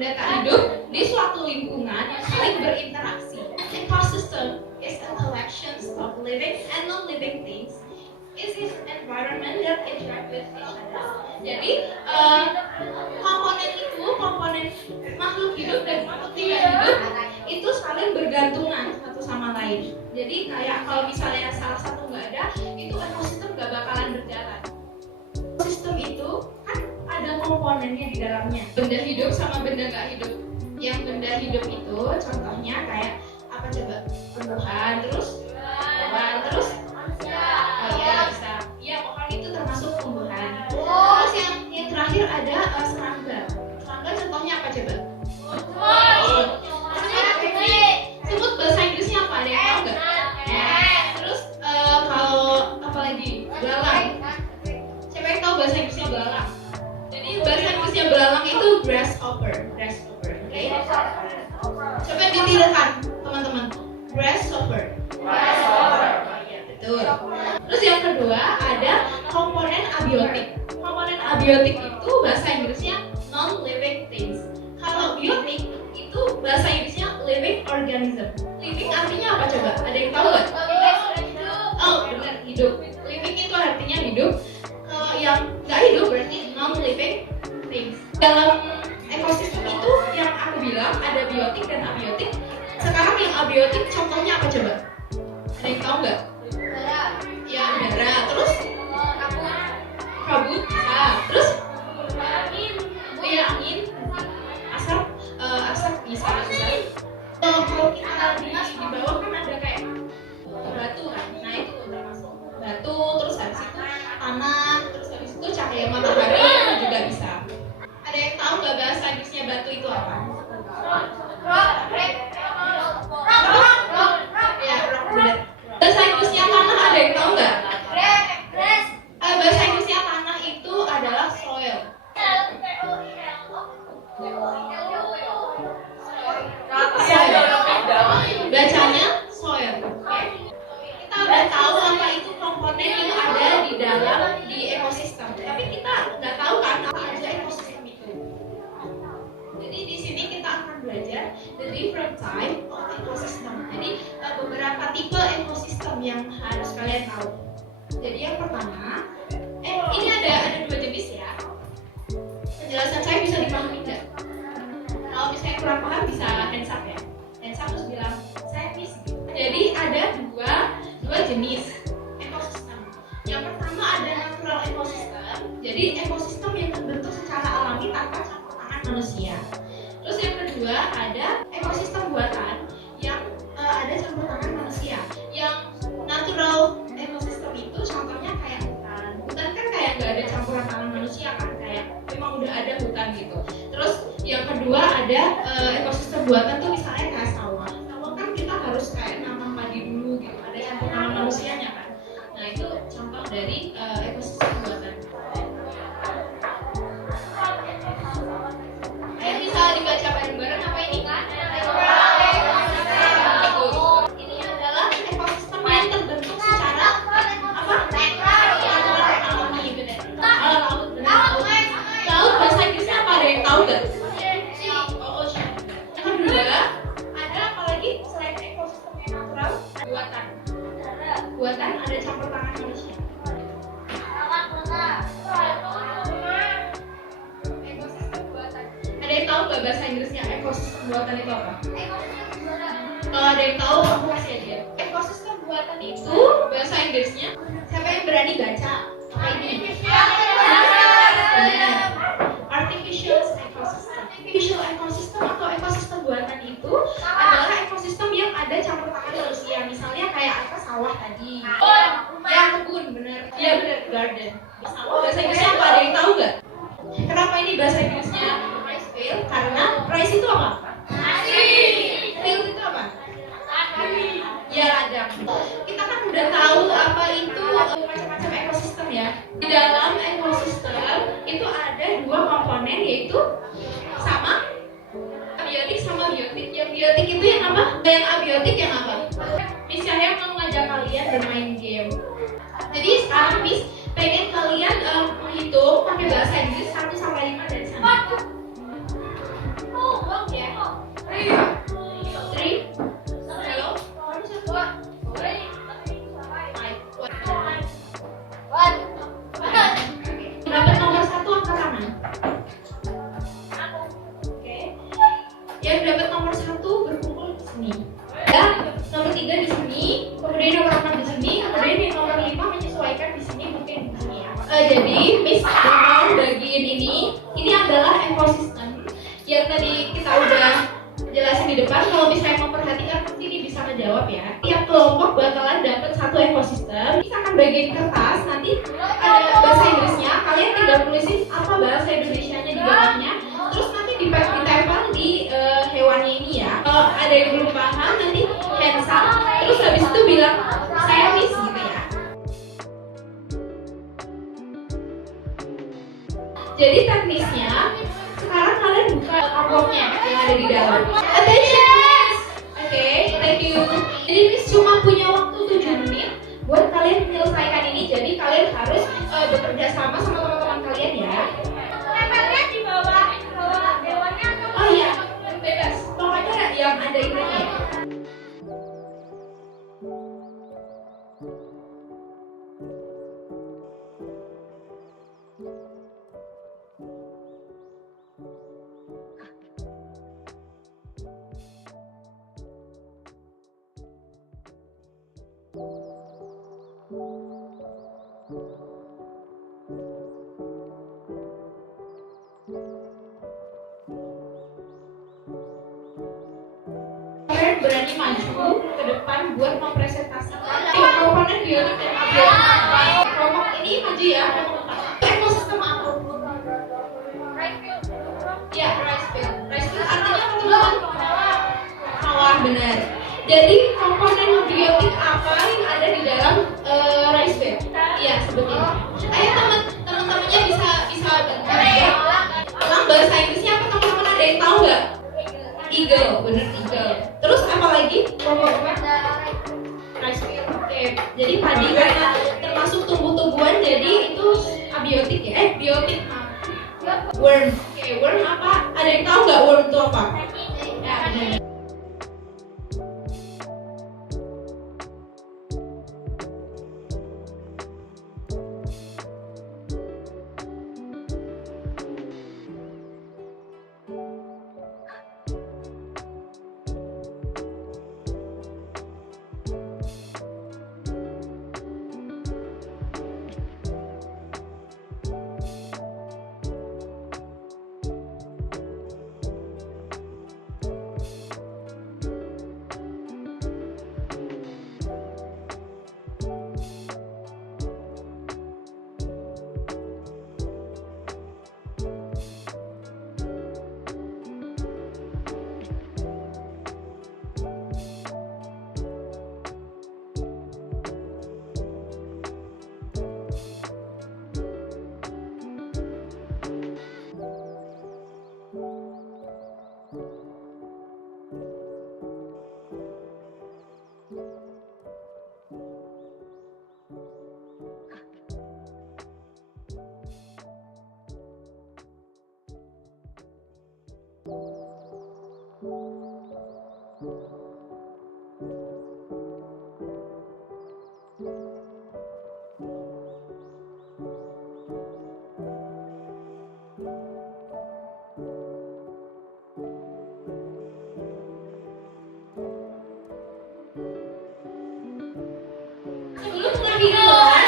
benda tak hidup di suatu lingkungan yang saling berinteraksi. Ecosystem is a collection of living and non-living things. It is an environment that interact with each other. Jadi komponen makhluk hidup dan makhluk tidak hidup itu saling bergantungan satu sama lain. Jadi kayak kalau misalnya salah satu nggak ada, itu ekosistem nggak bakalan berjalan. Ekosistem itu kan ada komponennya di dalamnya. Benda hidup sama benda nggak hidup. Yang benda hidup itu contohnya kayak apa coba? Tumbuhan, terus oh ya bisa. Ya pohon itu termasuk tumbuhan. Terus yang terakhir ada serangga. Serangga contohnya apa coba? Semut bahasa Inggrisnya apa? Ada yang tahu nggak? Terus kalau apa lagi? Belalang. Siapa yang tahu bahasa Inggrisnya belalang? Jadi bahasa Inggrisnya belalang itu grasshopper. Oke? Coba ditirukan teman-teman. Grasshopper. Oh iya betul. Terus yang kedua ada komponen abiotik. Komponen abiotik itu bahasa Inggrisnya non-living things. Kalau biotik itu bahasa Inggrisnya living organism. Living artinya apa coba? Ada yang tahu nggak? Oh benar, hidup. Living itu artinya hidup. Kalau yang nggak hidup berarti non-living things. Dalam ekosistem itu yang aku bilang ada biotik dan abiotik. Sekarang yang abiotik contohnya apa coba? Ada yang tahu nggak? Ya udara. Terus kabut bisa. Terus angin, asap bisa. Kalau kita di bawah kan ada kayak batu kan. Nah itu termasuk batu. Terus habis itu tanah. Terus habis itu cahaya matahari itu juga bisa. Ada yang tahu nggak bahasa Inggrisnya batu itu apa? Ya, rock benar. Bahasa Inggrisnya tanah ada yang tahu nggak? Bahasa Inggrisnya tanah itu adalah soil. Bacanya soil. Kita udah tahu apa itu komponen yang ada di ekosistem. Tapi kita nggak tahu kan apa aja ekosistem itu. Jadi di sini kita akan belajar the different type of ecosystem. Jadi beberapa tipe ekosistem yang harus kalian tahu. Jadi yang pertama, ini ada dua jenis ya. Penjelasan saya bisa dipahami nggak? Kalau misalnya kurang paham bisa hands up ya. Hands up terus bilang saya miss. Jadi ada dua jenis ekosistem. Yang pertama ada natural ekosistem. Jadi ekosistem yang terbentuk secara alami tanpa campur tangan manusia. Terus yang kedua ada ekosistem buatan yang ada campur tangan manusia. Yang natural ekosistem itu contohnya kayak hutan. Hutan kan kayak nggak ada campuran tangan manusia kan, kayak memang udah ada hutan gitu. Terus yang kedua ada ekosistem buatan tuh misalnya kayak sawah. Sawah kan kita harus kayak nanam padi dulu gitu, ada campur tangan manusianya kan. Nah itu contoh dari ekosistem buatan. Ayo bisa dibaca bareng-bareng apa ini? Ini adalah ekosistem yang terbentuk secara alami, benar. Laut bahasa Inggrisnya apa? Ada yang tahu nggak? Ocean. Yang kedua ada apa lagi selain ekosistem yang natural? Buatan ada campur tangan manusia. Ekosistem buatan. Ada yang tahu nggak bahasa Inggrisnya ekosistem buatan itu apa? Kalau ada yang tahu aku kasih aja. Ekosistem buatan itu bahasa Inggrisnya. Siapa yang berani baca? Apa ini? Benar. Artificial ecosystem. Artificial ecosystem atau ekosistem buatan itu adalah ekosistem yang ada campur tangan manusia. Misalnya kayak apa sawah tadi. Ya kebun, benar. Iya benar, garden. Bahasa Inggrisnya apa? Ada yang tahu nggak? Kenapa ini bahasa Inggrisnya rice field? Karena rice itu apa? Field itu apa? Ya ladang. Kita kan udah tahu apa itu macam-macam ekosistem ya. Di dalam ekosistem itu ada dua komponen yaitu sama abiotik sama biotik. Yang biotik itu yang apa? Dan yang abiotik yang apa? Misalnya mau ngajak kalian bermain game. Jadi sekarang Miss pengen kalian menghitung pakai bahasa Inggris 1 sampai 5 dari sana. Yang dapat nomor 1 berkumpul di sini. Ya, nomor 3 di sini, kemudian nomor 4 di sini, kemudian yang nomor 5 menyesuaikan di sini, mungkin di sini ya. Jadi Miss bakal bagiin ini adalah ekosistem yang tadi kita udah jelasin di depan. Kalau misalnya memperhatikan pasti ini bisa menjawab ya. Tiap kelompok bakalan dapat satu ekosistem. Kita akan bagiin kertas, nanti ada bahasa Inggrisnya, kalian tinggal tulisin apa bahasa Indonesianya di dalamnya. Terus nanti ditempel di hewannya ini ya. Kalau ada yang belum paham nanti hands up, terus habis itu bilang saya Miss gitu ya. Jadi teknisnya sekarang kalian buka amplopnya yang ada di dalam. Attention! Oke, thank you. Jadi Miss cuma punya waktu 7 menit buat kalian menyelesaikan ini. Jadi kalian harus bekerja sama teman-teman kalian ya. Tempelnya di bawah hewannya atau Oh iya, bebas. Pokoknya yang ada ininya ya. Kalian berani maju ke depan buat mempresentasikan komponen biotik dan abiotik. Kelompok ini maju ya, ekosistem apa? Ya, rice field. Rice field artinya apa teman-teman? Sawah, benar. Jadi komponen biotik apa yang ada di dalam rice field? Iya, sebetulnya. Ayo teman-temannya bisa bentar ya. Ulang bahasa Inggrisnya apa teman-teman, ada yang tahu nggak? Eagle, bener eagle. Terus apa lagi? Rice field. Oke. Jadi padi karena termasuk tumbuh-tumbuhan, jadi itu abiotik ya. Biotik. Worm. Oke, worm apa? Ada yang tahu nggak worm itu apa? Ya, benar. Sebelum mengakhiri kelas,